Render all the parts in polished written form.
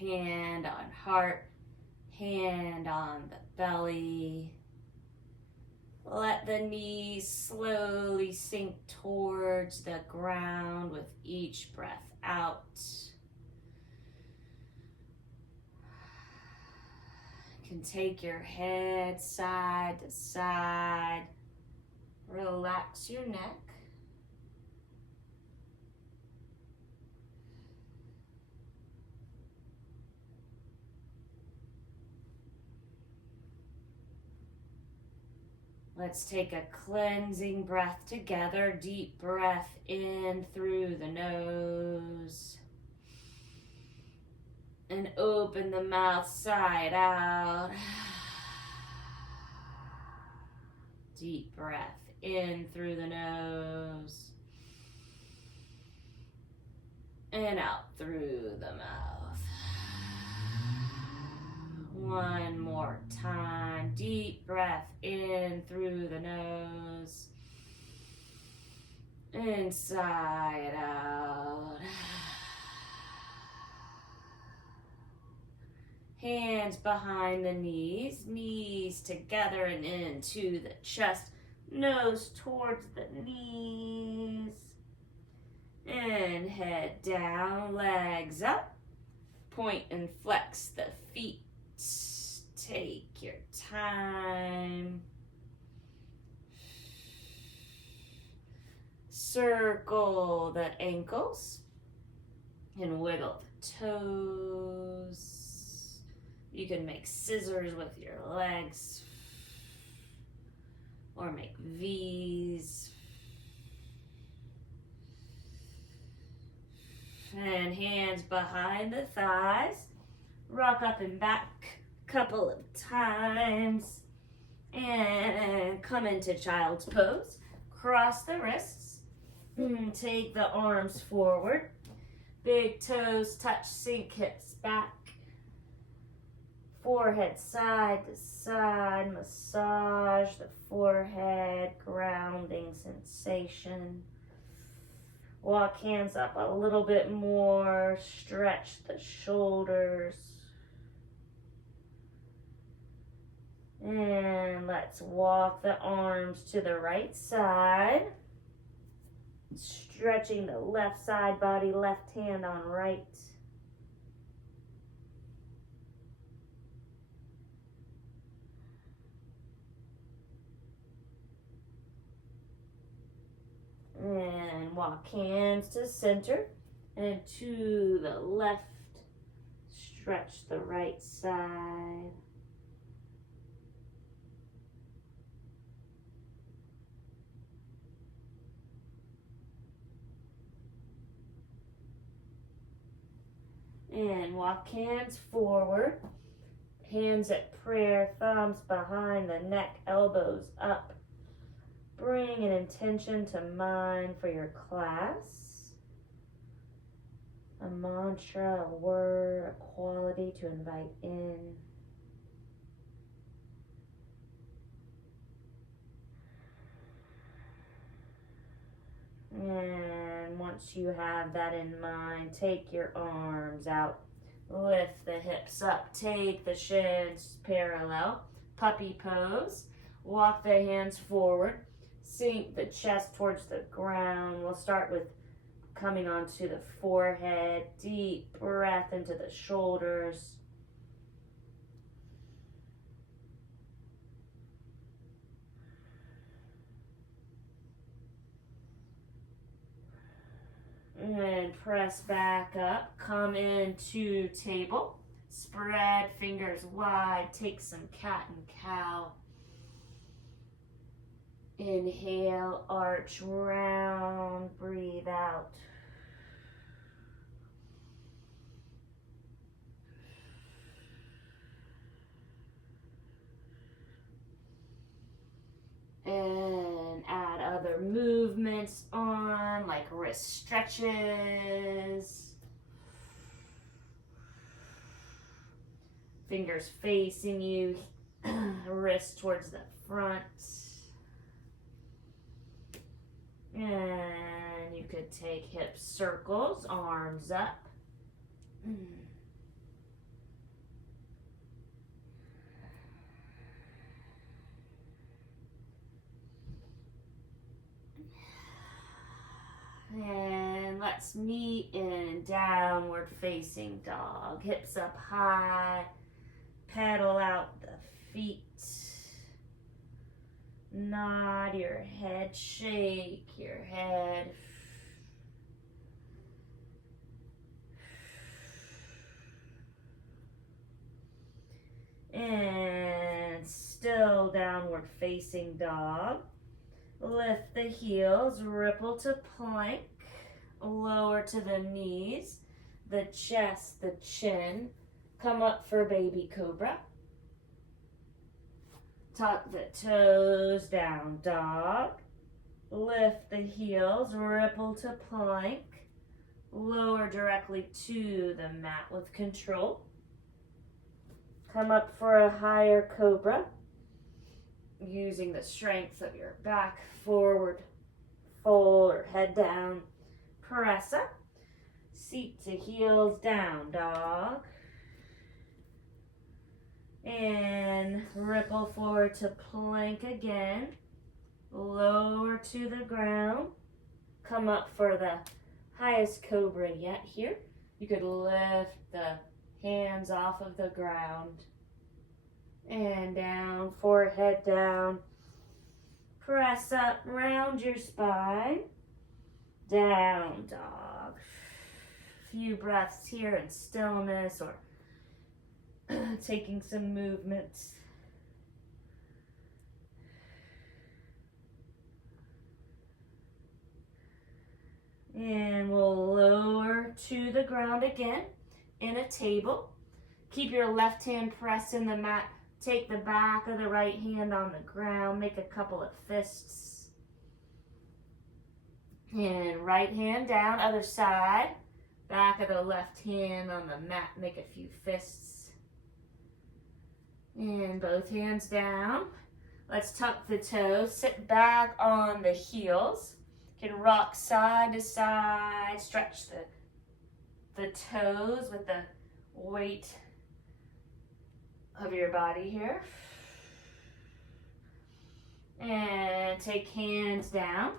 hand on heart, hand on the belly. Let the knees slowly sink towards the ground with each breath out. You can take your head side to side. Relax your neck. Let's take a cleansing breath together. Deep breath in through the nose. And open the mouth side out. Deep breath in through the nose. And out through the mouth. One more time. Deep breath in through the nose. Inside out. Hands behind the knees. Knees together and into the chest. Nose towards the knees. And head down. Legs up. Point and flex the feet. Take your time. Circle the ankles and wiggle the toes. You can make scissors with your legs or make V's. And hands behind the thighs. Rock up and back a couple of times. And come into child's pose. Cross the wrists. Take the arms forward. Big toes touch, sink hips back. Forehead side to side. Massage the forehead. Grounding sensation. Walk hands up a little bit more. Stretch the shoulders. And let's walk the arms to the right side. Stretching the left side body, left hand on right. And walk hands to center and to the left. Stretch the right side. And walk hands forward. Hands at prayer, thumbs behind the neck, elbows up. Bring an intention to mind for your class. A mantra, a word, a quality to invite in. And once you have that in mind, take your arms out. Lift the hips up. Take the shins parallel. Puppy pose. Walk the hands forward. Sink the chest towards the ground. We'll start with coming onto the forehead. Deep breath into the shoulders. And press back up. Come into table. Spread fingers wide. Take some cat and cow. Inhale, arch, round, breathe out. And add other movements on, like wrist stretches. Fingers facing you, wrist towards the front. And you could take hip circles, arms up. breasts meet in downward facing dog. Hips up high. Pedal out the feet. Nod your head. Shake your head. And still downward facing dog. Lift the heels, ripple to plank, lower to the knees, the chest, the chin. Come up for baby cobra. Tuck the toes, down dog. Lift the heels, ripple to plank, lower directly to the mat with control. Come up for a higher cobra, using the strength of your back, forward fold or head down. Press up, seat to heels, down dog. And ripple forward to plank again, lower to the ground. Come up for the highest cobra yet here. You could lift the hands off of the ground and down, forehead down. Press up, round your spine. Down dog. Few breaths here in stillness or taking some movements. And we'll lower to the ground again in a table. Keep your left hand pressed in the mat. Take the back of the right hand on the ground. Make a couple of fists. And right hand down, other side. Back of the left hand on the mat. Make a few fists. And both hands down. Let's tuck the toes. Sit back on the heels. You can rock side to side. Stretch the toes with the weight of your body here. And take hands down.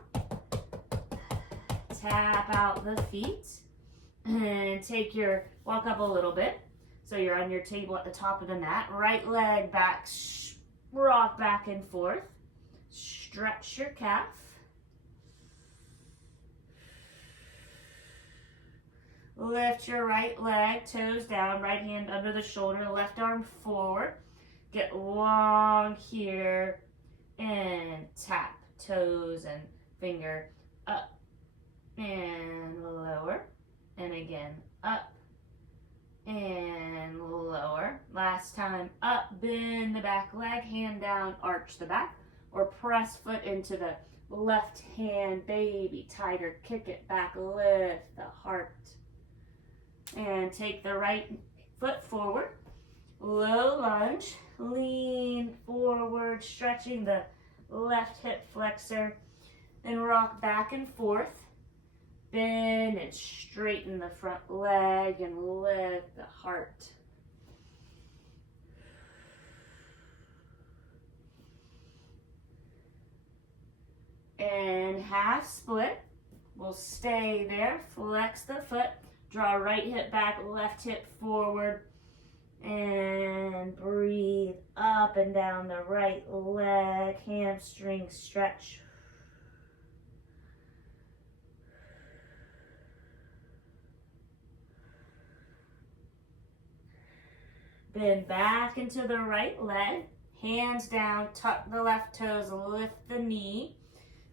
Tap out the feet. And walk up a little bit. So you're on your table at the top of the mat. Right leg back, rock back and forth. Stretch your calf. Lift your right leg, toes down, right hand under the shoulder, left arm forward. Get long here and tap toes and finger up and lower. And again, up and lower. Last time, up, bend the back leg, hand down, arch the back, or press foot into the left hand, baby tiger, kick it back, lift the heart. And take the right foot forward, low lunge, lean forward, stretching the left hip flexor, then rock back and forth. Bend and straighten the front leg and lift the heart. And half split. We'll stay there. Flex the foot. Draw right hip back, left hip forward. And breathe up and down the right leg. Hamstring stretch. Bend back into the right leg, hands down, tuck the left toes, lift the knee.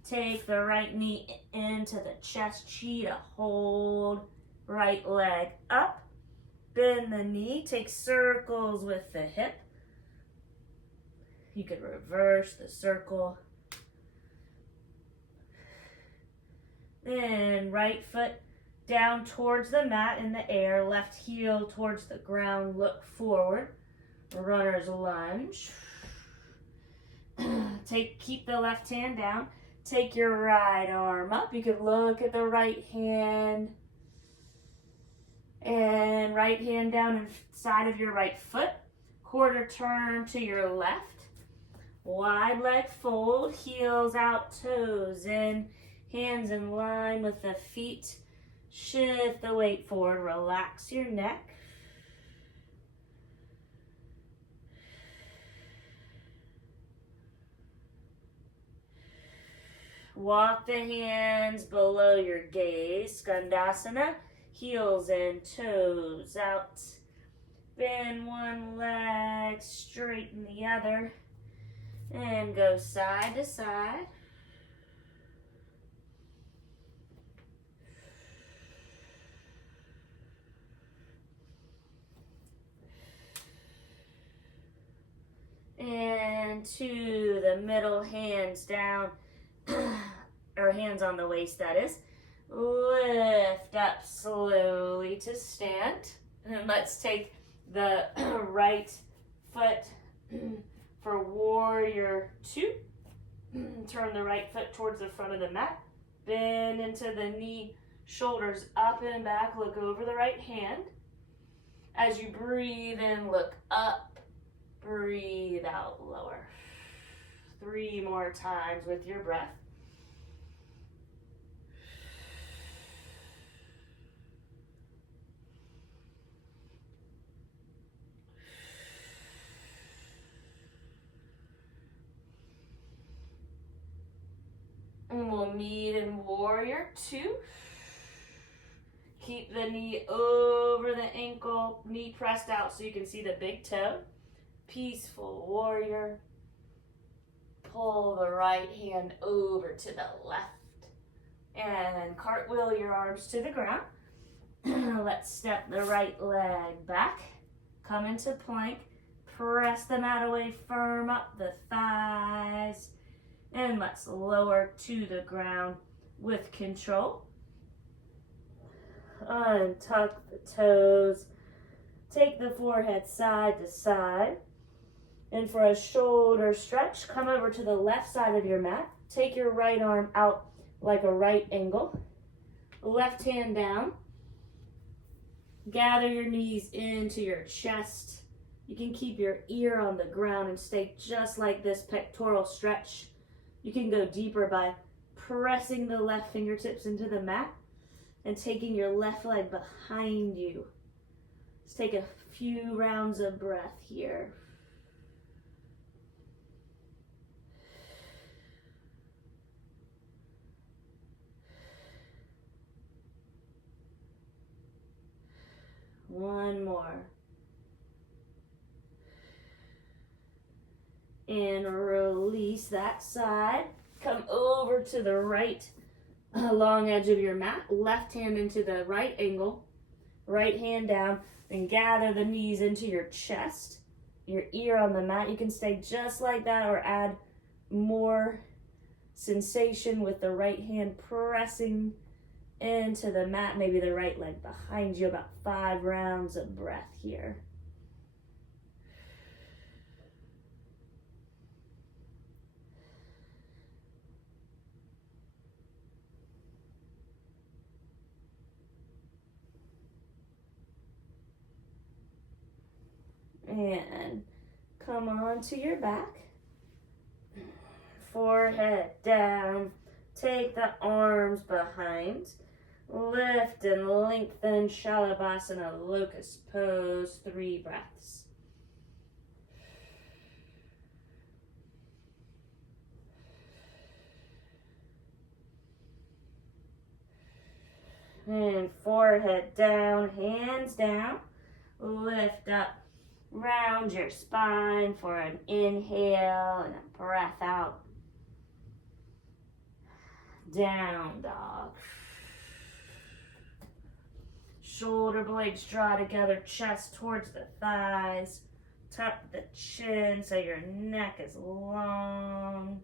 Take the right knee into the chest, cheetah, hold right leg up. Bend the knee, take circles with the hip. You could reverse the circle. Then right foot down towards the mat in the air, left heel towards the ground, look forward, runner's lunge. Keep the left hand down, take your right arm up. You can look at the right hand and right hand down inside of your right foot, quarter turn to your left, wide leg fold, heels out, toes in, hands in line with the feet. Shift the weight forward, relax your neck. Walk the hands below your gaze, Skandasana, heels and toes out. Bend one leg, straighten the other, and go side to side. And to the middle, hands down, or hands on the waist, that is. Lift up slowly to stand. And let's take the right foot for warrior 2. Turn the right foot towards the front of the mat. Bend into the knee, shoulders up and back. Look over the right hand. As you breathe in, look up. Breathe out, lower. 3 more times with your breath. And we'll meet in warrior 2. Keep the knee over the ankle, knee pressed out so you can see the big toe. Peaceful warrior. Pull the right hand over to the left. And cartwheel your arms to the ground. Let's step the right leg back. Come into plank. Press the mat away, firm up the thighs. And let's lower to the ground with control. Untuck the toes. Take the forehead side to side. And for a shoulder stretch, come over to the left side of your mat. Take your right arm out like a right angle. Left hand down. Gather your knees into your chest. You can keep your ear on the ground and stay just like this pectoral stretch. You can go deeper by pressing the left fingertips into the mat and taking your left leg behind you. Let's take a few rounds of breath here. One more. And release that side. Come over to the right long edge of your mat. Left hand into the right angle. Right hand down. And gather the knees into your chest. Your ear on the mat. You can stay just like that or add more sensation with the right hand pressing into the mat, maybe the right leg behind you. About 5 rounds of breath here. And come on to your back. Forehead down. Take the arms behind. Lift and lengthen, Shalabhasana, locust pose, 3 breaths. And forehead down, hands down. Lift up, round your spine for an inhale and a breath out. Down dog. Shoulder blades draw together, chest towards the thighs. Tuck the chin so your neck is long.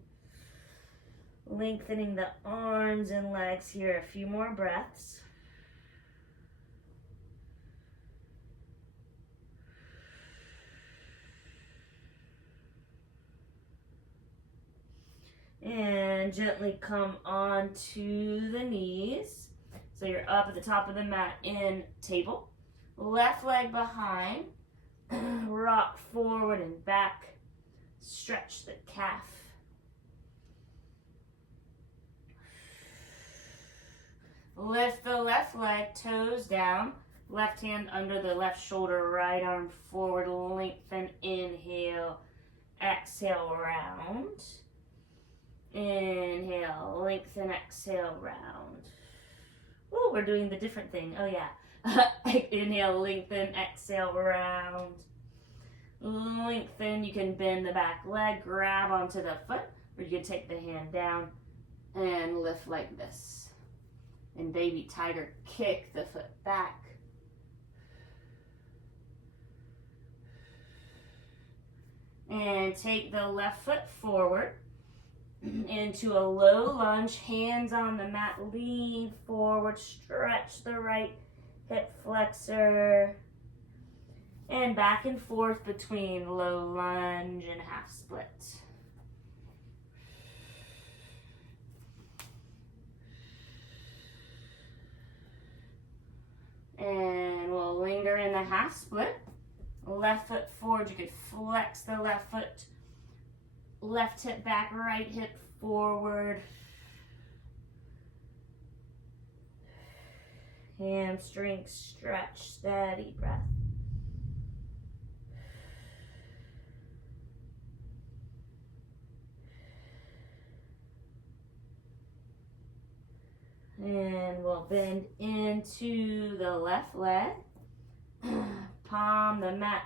Lengthening the arms and legs here. A few more breaths. And gently come onto the knees. So you're up at the top of the mat in table. Left leg behind. Rock forward and back. Stretch the calf. Lift the left leg, toes down. Left hand under the left shoulder, right arm forward, lengthen, inhale, exhale, round. Inhale, lengthen, exhale, round. Oh, we're doing the different thing. Oh yeah. Inhale, lengthen, exhale, round. Lengthen, you can bend the back leg, grab onto the foot, or you can take the hand down and lift like this. And baby tiger, kick the foot back. And take the left foot forward into a low lunge, hands on the mat, lean forward, stretch the right hip flexor, and back and forth between low lunge and half split. And we'll linger in the half split. Left foot forward, you could flex the left foot, left hip back, right hip forward. Hamstring stretch, steady breath. And we'll bend into the left leg. Palm the mat,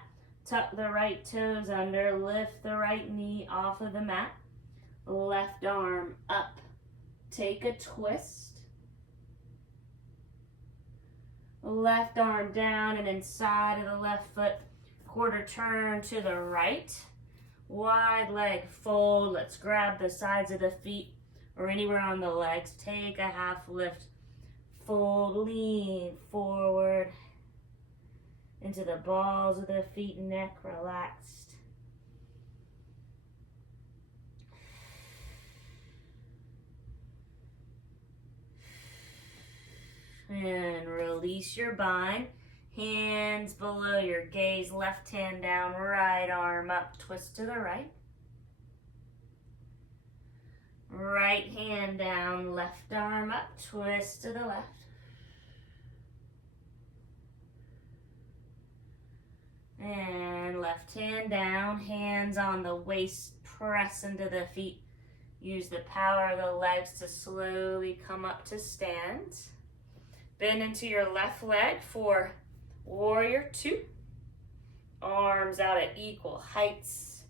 tuck the right toes under, lift the right knee off of the mat. Left arm up, take a twist. Left arm down and inside of the left foot, quarter turn to the right. Wide leg fold, let's grab the sides of the feet or anywhere on the legs. Take a half lift, fold, lean forward into the balls of the feet, neck relaxed. And release your bind. Hands below your gaze, left hand down, right arm up, twist to the right. Right hand down, left arm up, twist to the left. And left hand down, hands on the waist, press into the feet. Use the power of the legs to slowly come up to stand. Bend into your left leg for warrior two. Arms out at equal heights.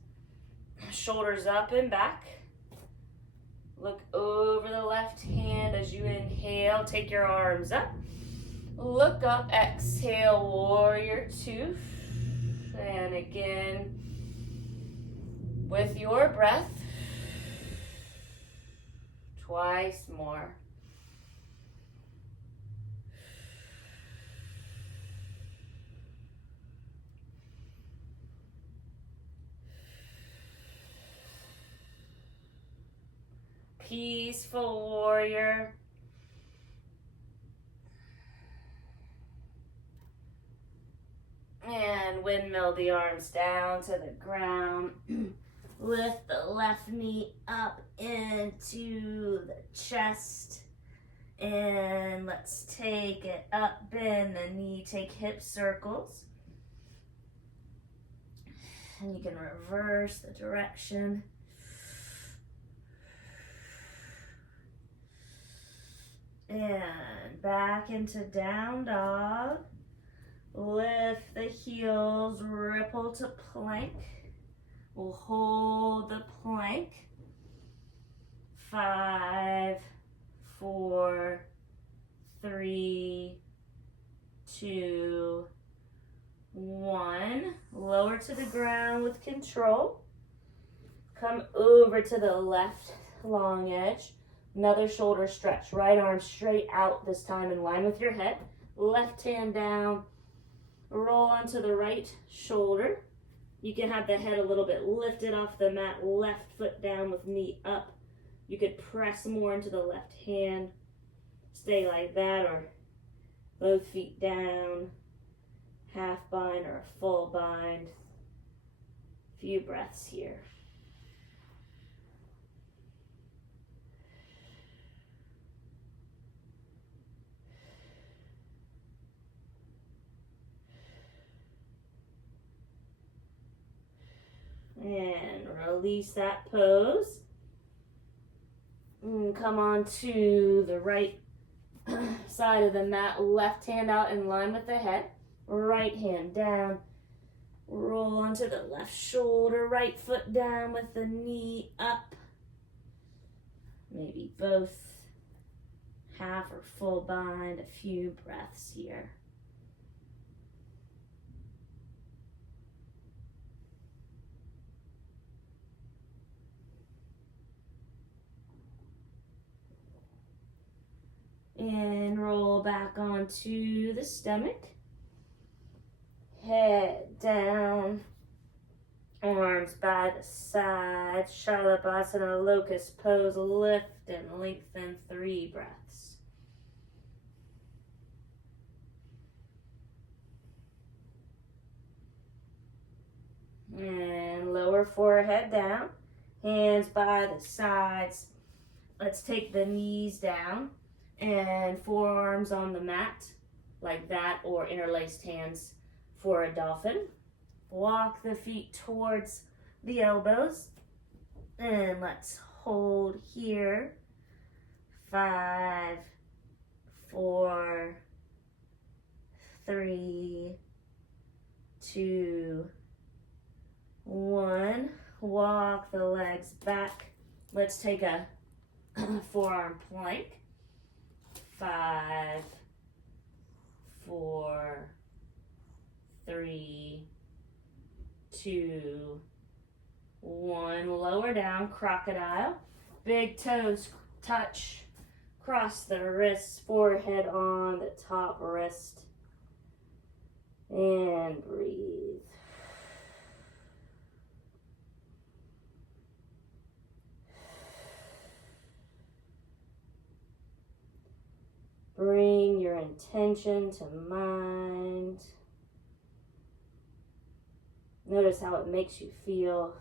Shoulders up and back. Look over the left hand as you inhale. Take your arms up. Look up, exhale, warrior two. And again, with your breath, twice more. Peaceful warrior. And windmill the arms down to the ground. Lift the left knee up into the chest. And let's take it up, bend the knee, take hip circles. And you can reverse the direction. And back into down dog. Lift the heels, ripple to plank. We'll hold the plank. 5, 4, 3, 2, 1. Lower to the ground with control. Come over to the left long edge. Another shoulder stretch. Right arm straight out this time in line with your head. Left hand down. Roll onto the right shoulder. You can have the head a little bit lifted off the mat. Left foot down with knee up. You could press more into the left hand. Stay like that, or both feet down. Half bind or a full bind. Few breaths here. And release that pose. And come on to the right side of the mat. Left hand out in line with the head. Right hand down. Roll onto the left shoulder. Right foot down with the knee up. Maybe both. Half or full bind. A few breaths here. And roll back onto the stomach. Head down. Arms by the side. Shalabhasana, locust pose. Lift and lengthen. 3 breaths. And lower forehead down. Hands by the sides. Let's take the knees down. And forearms on the mat, like that, or interlaced hands for a dolphin. Walk the feet towards the elbows. And let's hold here. 5, 4, 3, 2, 1. Walk the legs back. Let's take a forearm plank. 5, 4, 3, 2, 1. Lower down, crocodile. Big toes touch. Cross the wrists, forehead on the top wrist. And breathe. Bring your intention to mind. Notice how it makes you feel.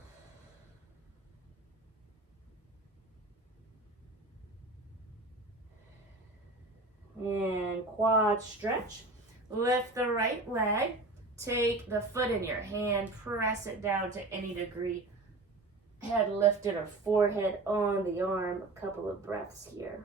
And quad stretch. Lift the right leg. Take the foot in your hand. Press it down to any degree. Head lifted or forehead on the arm. A couple of breaths here.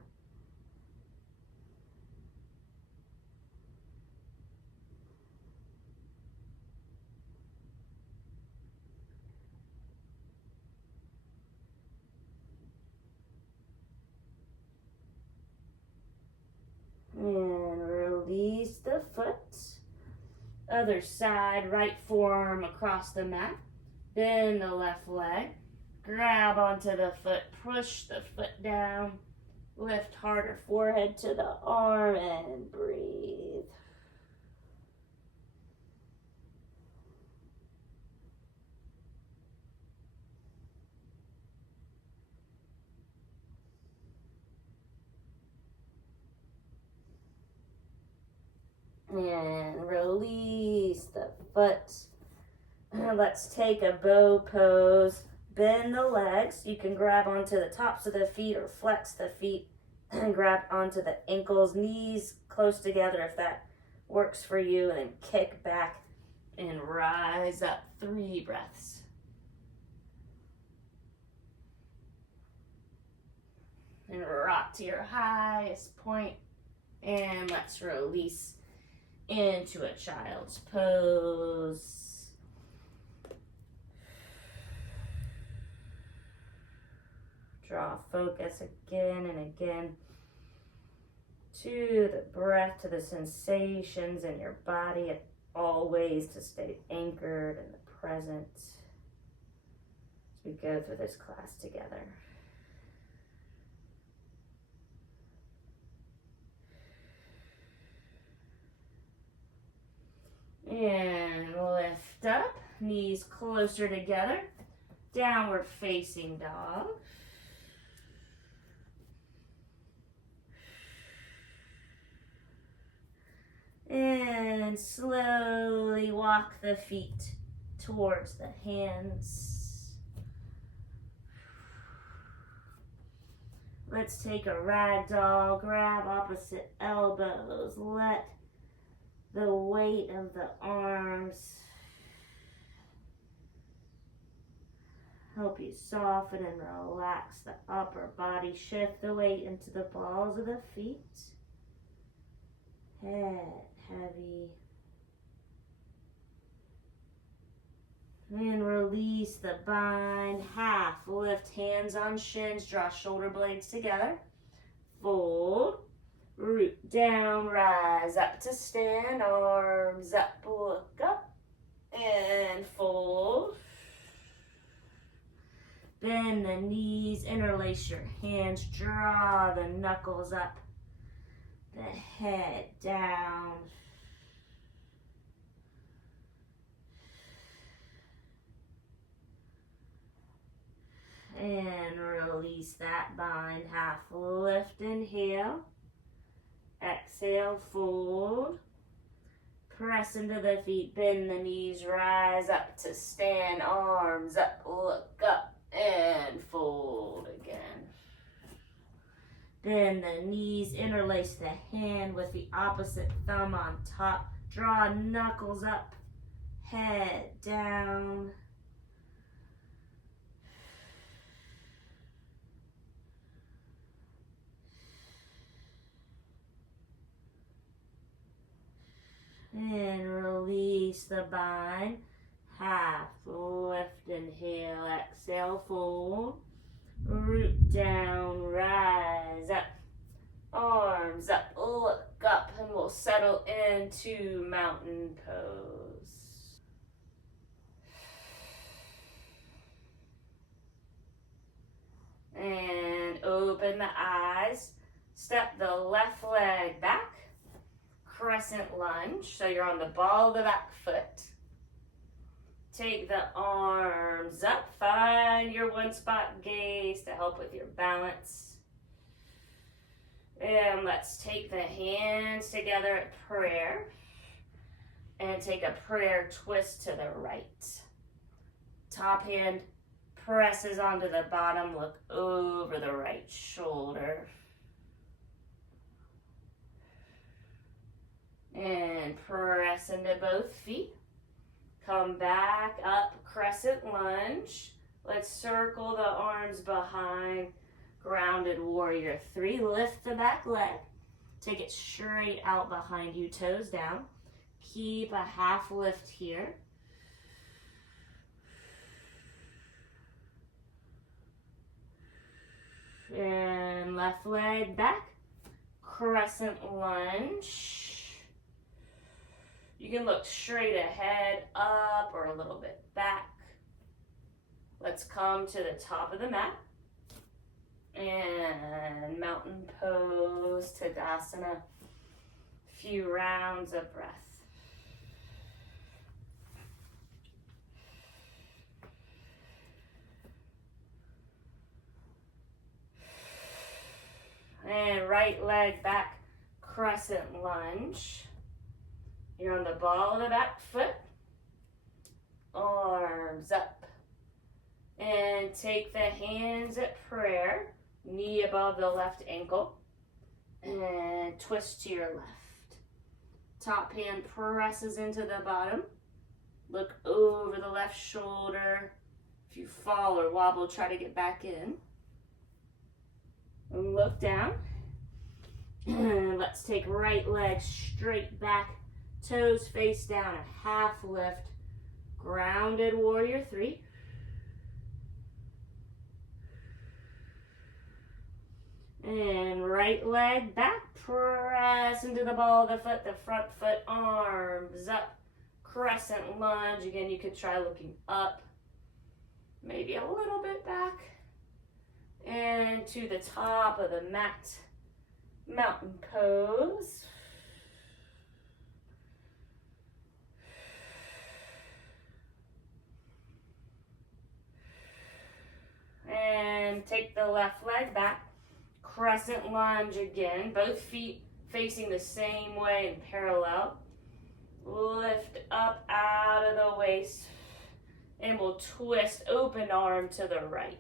And release the foot. Other side, right forearm across the mat. Bend the left leg. Grab onto the foot. Push the foot down. Lift harder, forehead to the arm, and breathe. And release the foot. Let's take a bow pose. Bend the legs. You can grab onto the tops of the feet or flex the feet and grab onto the ankles, knees close together if that works for you. And then kick back and rise up. 3 breaths. And rock to your highest point. And let's release into a child's pose. Draw focus again and again to the breath, to the sensations in your body, always to stay anchored in the present as we go through this class together. And lift up, knees closer together, downward facing dog. And slowly walk the feet towards the hands. Let's take a ragdoll, grab opposite elbows, let the weight of the arms soften and relax the upper body. Shift the weight into the balls of the feet. Head heavy. And release the bind. Half lift, hands on shins. Draw shoulder blades together. Fold. Root down, rise up to stand. Arms up, look up. And fold. Bend the knees, interlace your hands, draw the knuckles up, the head down. And release that bind, half lift, inhale. Exhale, fold. Press into the feet, bend the knees, rise up to stand, arms up, look up. And fold again. Bend the knees, interlace the hand with the opposite thumb on top. Draw knuckles up, head down. And release the bind. Half lift, inhale, exhale, fold. Root down, rise up. Arms up, look up, and we'll settle into mountain pose. And open the eyes. Step the left leg back. Crescent lunge, so you're on the ball of the back foot. Take the arms up, find your one spot gaze to help with your balance. And let's take the hands together at prayer. And take a prayer twist to the right. Top hand presses onto the bottom, look over the right shoulder. And press into both feet. Come back up, crescent lunge. Let's circle the arms behind. Grounded warrior 3. Lift the back leg. Take it straight out behind you, toes down. Keep a half lift here. And left leg back. Crescent lunge. You can look straight ahead, up, or a little bit back. Let's come to the top of the mat. And mountain pose, Tadasana. Few rounds of breath. And right leg back, crescent lunge. You're on the ball of the back foot. Arms up. And take the hands at prayer. Knee above the left ankle. And twist to your left. Top hand presses into the bottom. Look over the left shoulder. If you fall or wobble, try to get back in. And look down. And let's take right leg straight back. Toes face down, a half lift. Grounded warrior 3. And right leg back. Press into the ball of the foot, the front foot, arms up. Crescent lunge. Again, you could try looking up. Maybe a little bit back. And to the top of the mat. Mountain pose. And take the left leg back. Crescent lunge again. Both feet facing the same way in parallel. Lift up out of the waist. And we'll twist open arm to the right.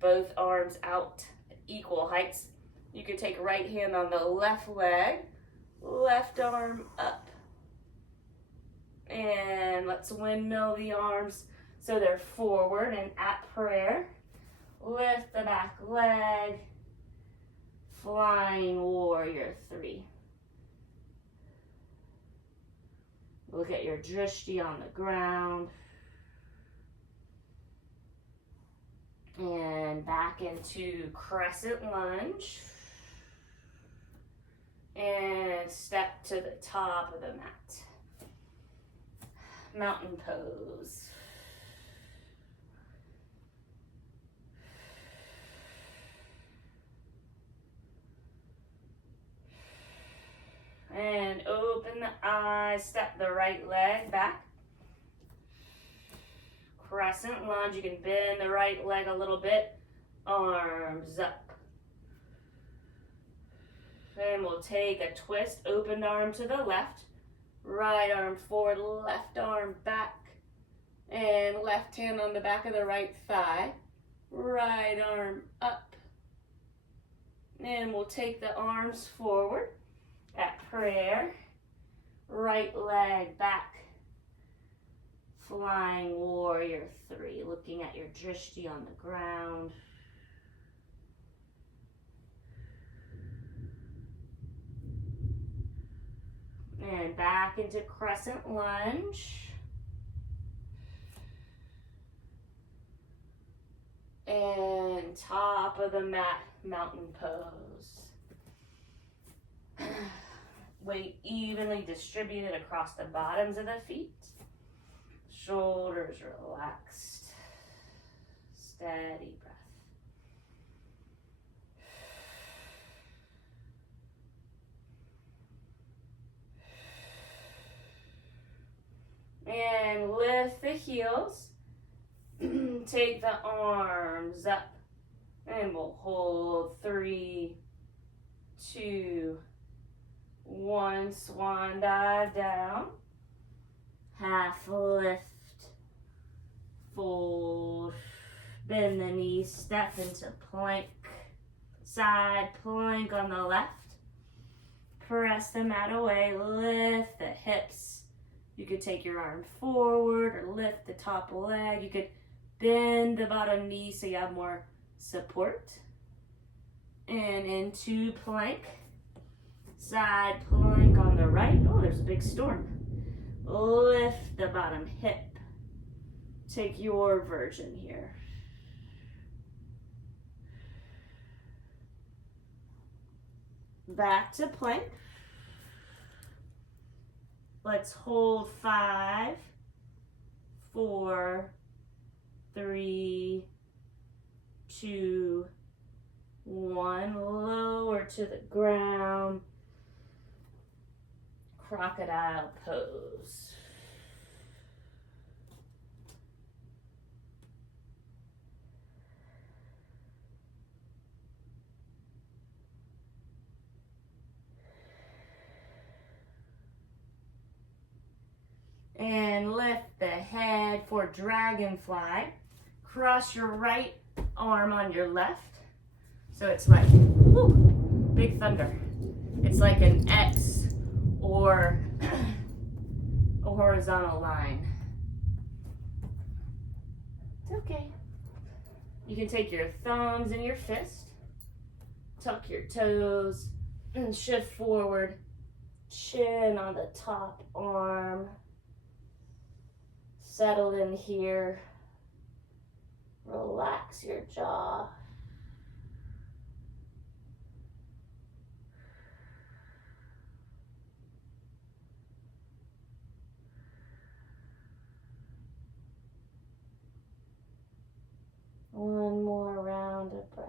Both arms out at equal heights. You could take right hand on the left leg. Left arm up. And let's windmill the arms. So they're forward and at prayer. Lift the back leg. Flying warrior 3. Look at your drishti on the ground. And back into crescent lunge. And step to the top of the mat. Mountain pose. And open the eyes, step the right leg back. Crescent lunge, you can bend the right leg a little bit. Arms up. And we'll take a twist, open arm to the left. Right arm forward, left arm back. And left hand on the back of the right thigh. Right arm up. And we'll take the arms forward. At prayer, right leg back, flying warrior 3, looking at your drishti on the ground. And back into crescent lunge. And top of the mat, mountain pose. Weight evenly distributed across the bottoms of the feet. Shoulders relaxed. Steady breath. And lift the heels. Take the arms up. And we'll hold 3, 2, 1, swan dive down, half lift, fold, bend the knees, step into plank, side plank on the left, press the mat away, lift the hips. You could take your arm forward or lift the top leg. You could bend the bottom knee so you have more support. And into plank. Side plank on the right. Oh, there's a big storm. Lift the bottom hip. Take your version here. Back to plank. Let's hold 5, 4, 3, 2, 1. Lower to the ground. Crocodile pose. And lift the head for dragonfly. Cross your right arm on your left. So it's like, whoo, big thunder. It's like an X or a horizontal line. It's okay. You can take your thumbs in your fist, tuck your toes, and shift forward. Chin on the top arm. Settle in here. Relax your jaw. One more round of breath.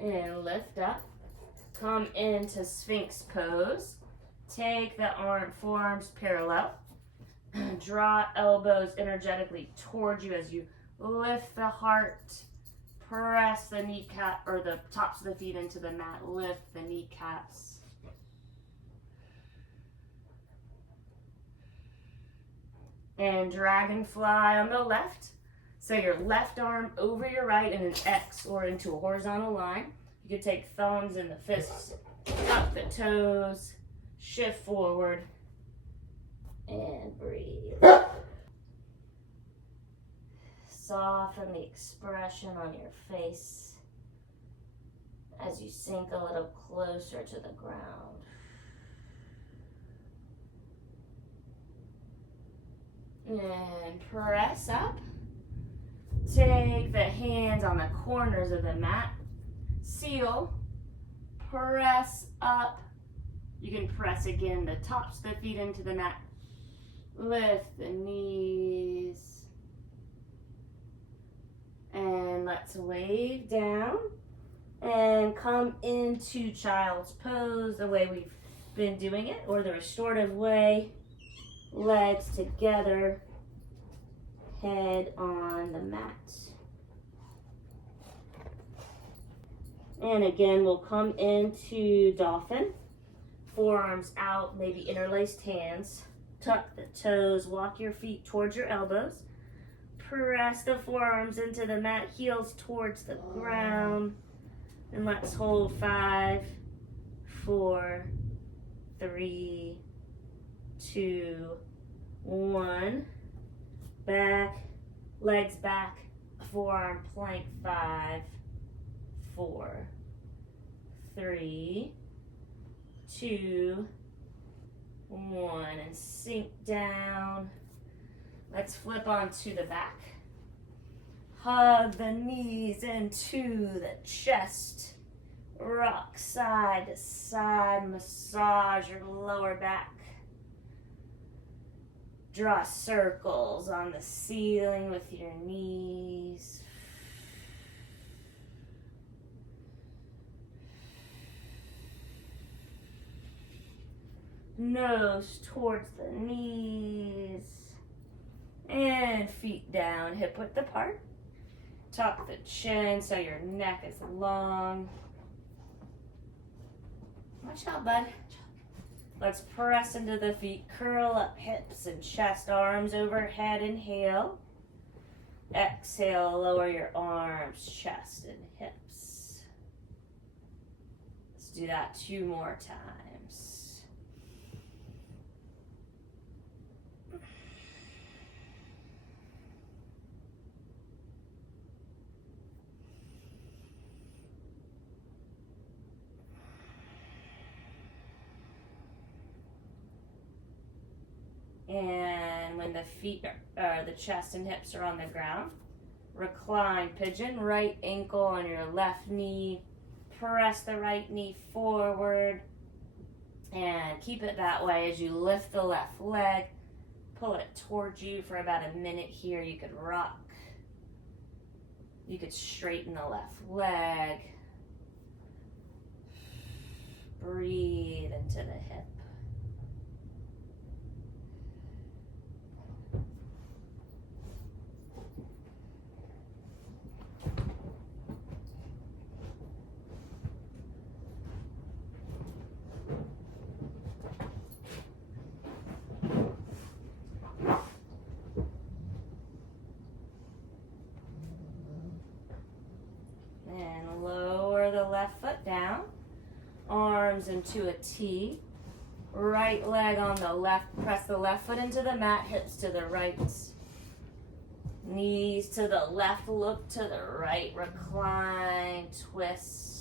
And lift up. Come into Sphinx pose. Take the forearms parallel. Draw elbows energetically towards you as you lift the heart. Press the kneecap or the tops of the feet into the mat. Lift the kneecaps. And dragonfly on the left. So your left arm over your right in an X or into a horizontal line. You could take thumbs and the fists, tuck the toes, shift forward, and breathe. Soften the expression on your face as you sink a little closer to the ground. And press up. Take the hands on the corners of the mat. Seal. Press up. You can press again the tops of the feet into the mat. Lift the knees. And let's wave down and come into child's pose the way we've been doing it, or the restorative way. Legs together, head on the mat. And again, we'll come into dolphin. Forearms out, maybe interlaced hands. Tuck the toes, walk your feet towards your elbows. Press the forearms into the mat, heels towards the ground. And let's hold 5, 4, 3, 2, 1. Back, legs back, forearm plank. 5, 4, 3, 2, 1. And sink down. Let's flip onto the back. Hug the knees into the chest. Rock side to side. Massage your lower back. Draw circles on the ceiling with your knees. Nose towards the knees. And feet down, hip width apart. Tuck the chin so your neck is long. Watch out, bud. Let's press into the feet, curl up hips and chest, arms overhead, inhale. Exhale, lower your arms, chest and hips. Let's do that 2 more times. And when the feet or the chest and hips are on the ground, recline pigeon, right ankle on your left knee. Press the right knee forward and keep it that way as you lift the left leg. Pull it towards you for about a minute here. You could rock. You could straighten the left leg. Breathe into the hip. And lower the left foot down. Arms into a T. Right leg on the left. Press the left foot into the mat. Hips to the right. Knees to the left. Look to the right. Recline. Twist.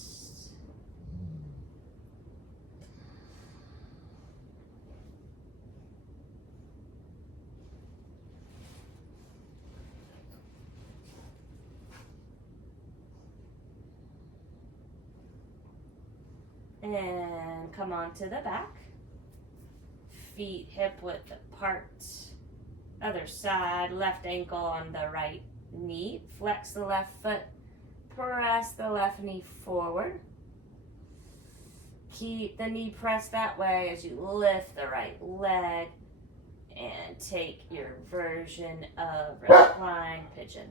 And come on to the back. Feet hip width apart. Other side, left ankle on the right knee. Flex the left foot. Press the left knee forward. Keep the knee pressed that way as you lift the right leg and take your version of recline pigeon.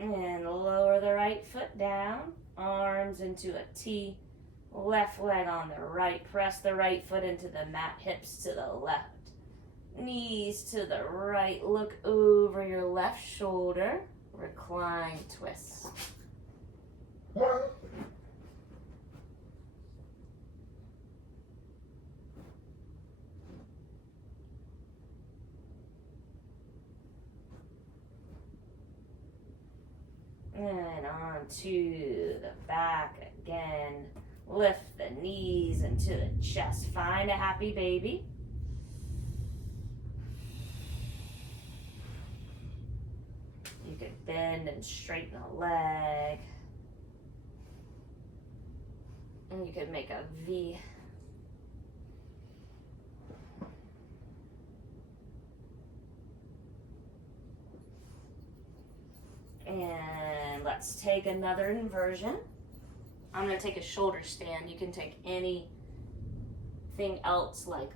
And lower the right foot down, arms into a T, left leg on the right. Press the right foot into the mat, hips to the left. Knees to the right, look over your left shoulder, recline, twist. And on to the back again. Lift the knees into the chest. Find a happy baby. You could bend and straighten a leg. And you could make a V. And let's take another inversion. I'm going to take a shoulder stand. You can take anything else like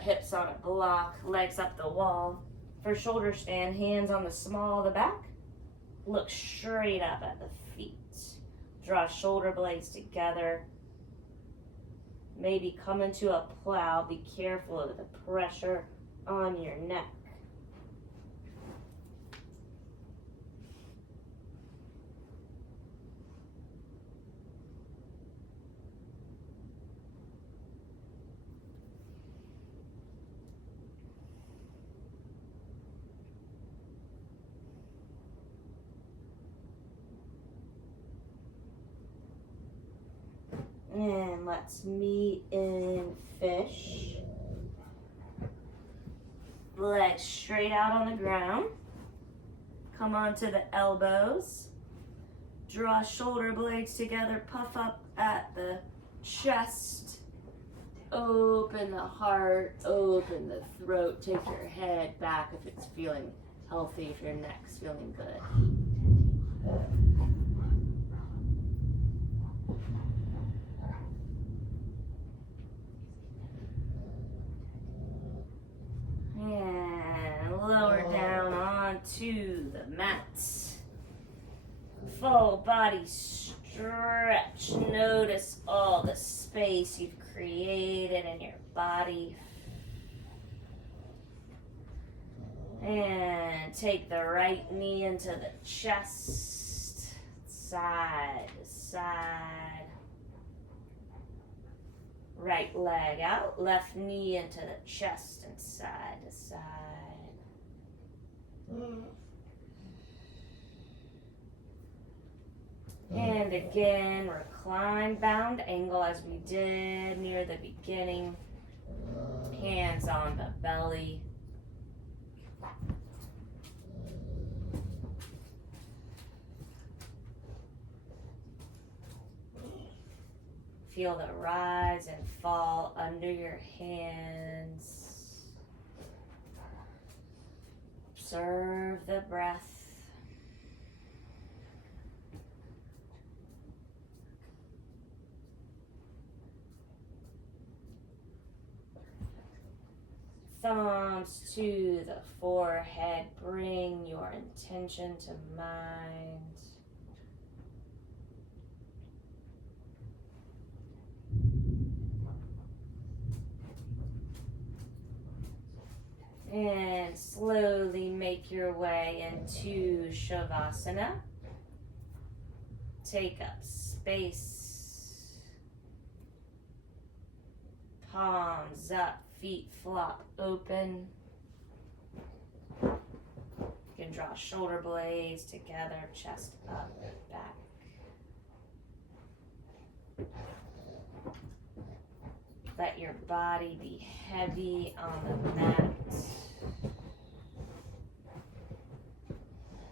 hips on a block, legs up the wall. For shoulder stand, hands on the small of the back. Look straight up at the feet. Draw shoulder blades together. Maybe come into a plow. Be careful of the pressure on your neck. And let's meet in fish. Legs straight out on the ground. Come onto the elbows. Draw shoulder blades together. Puff up at the chest. Open the heart. Open the throat. Take your head back if it's feeling healthy, if your neck's feeling good. And lower down onto the mat. Full body stretch. Notice all the space you've created in your body. And take the right knee into the chest, side to side. Right leg out, left knee into the chest and side to side. And again, recline, bound angle as we did near the beginning. Hands on the belly. Feel the rise and fall under your hands. Observe the breath. Thumbs to the forehead. Bring your intention to mind. And slowly make your way into Shavasana. Take up space. Palms up, feet flop open. You can draw shoulder blades together, chest up, back. Let your body be heavy on the mat.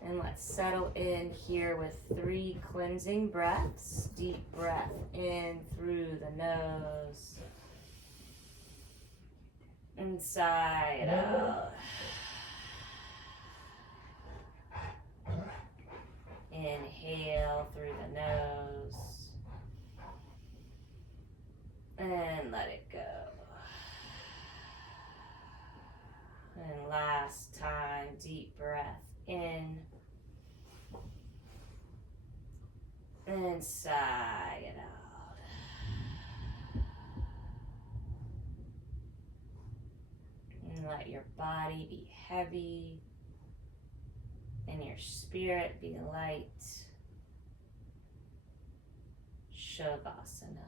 And let's settle in here with 3 cleansing breaths. Deep breath in through the nose. Inside out. Inhale through the nose. And let it go. And last time, deep breath in. And sigh it out. And let your body be heavy and your spirit be light. Shavasana.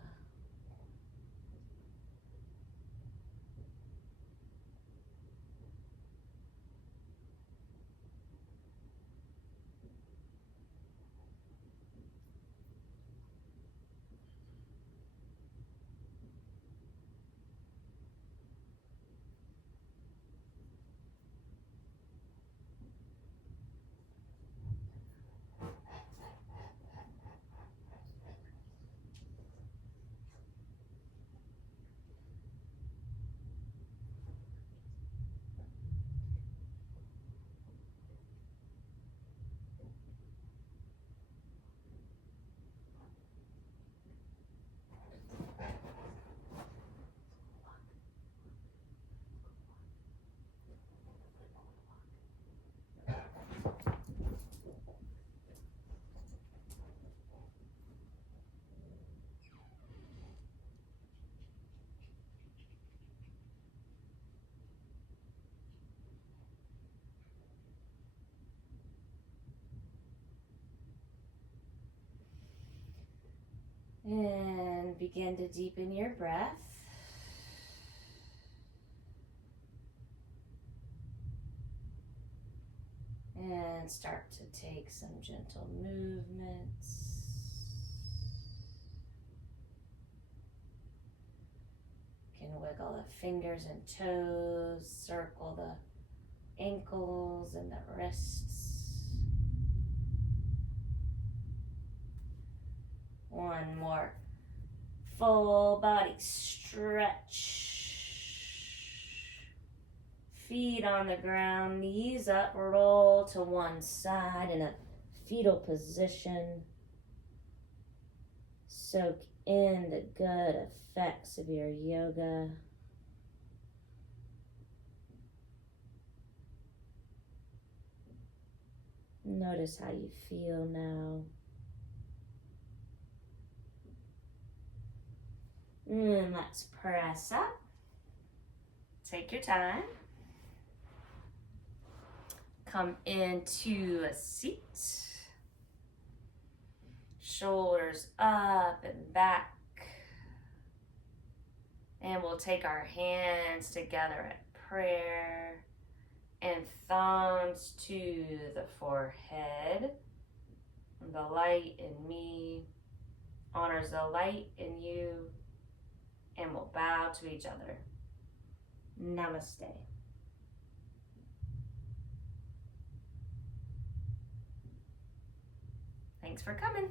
And begin to deepen your breath. And start to take some gentle movements. You can wiggle the fingers and toes, circle the ankles and the wrists. One more full body stretch. Feet on the ground, knees up, roll to one side in a fetal position. Soak in the good effects of your yoga. Notice how you feel now. And let's press up. Take your time. Come into a seat. Shoulders up and back. And we'll take our hands together at prayer and thumbs to the forehead. The light in me honors the light in you, and we'll bow to each other. Namaste. Thanks for coming.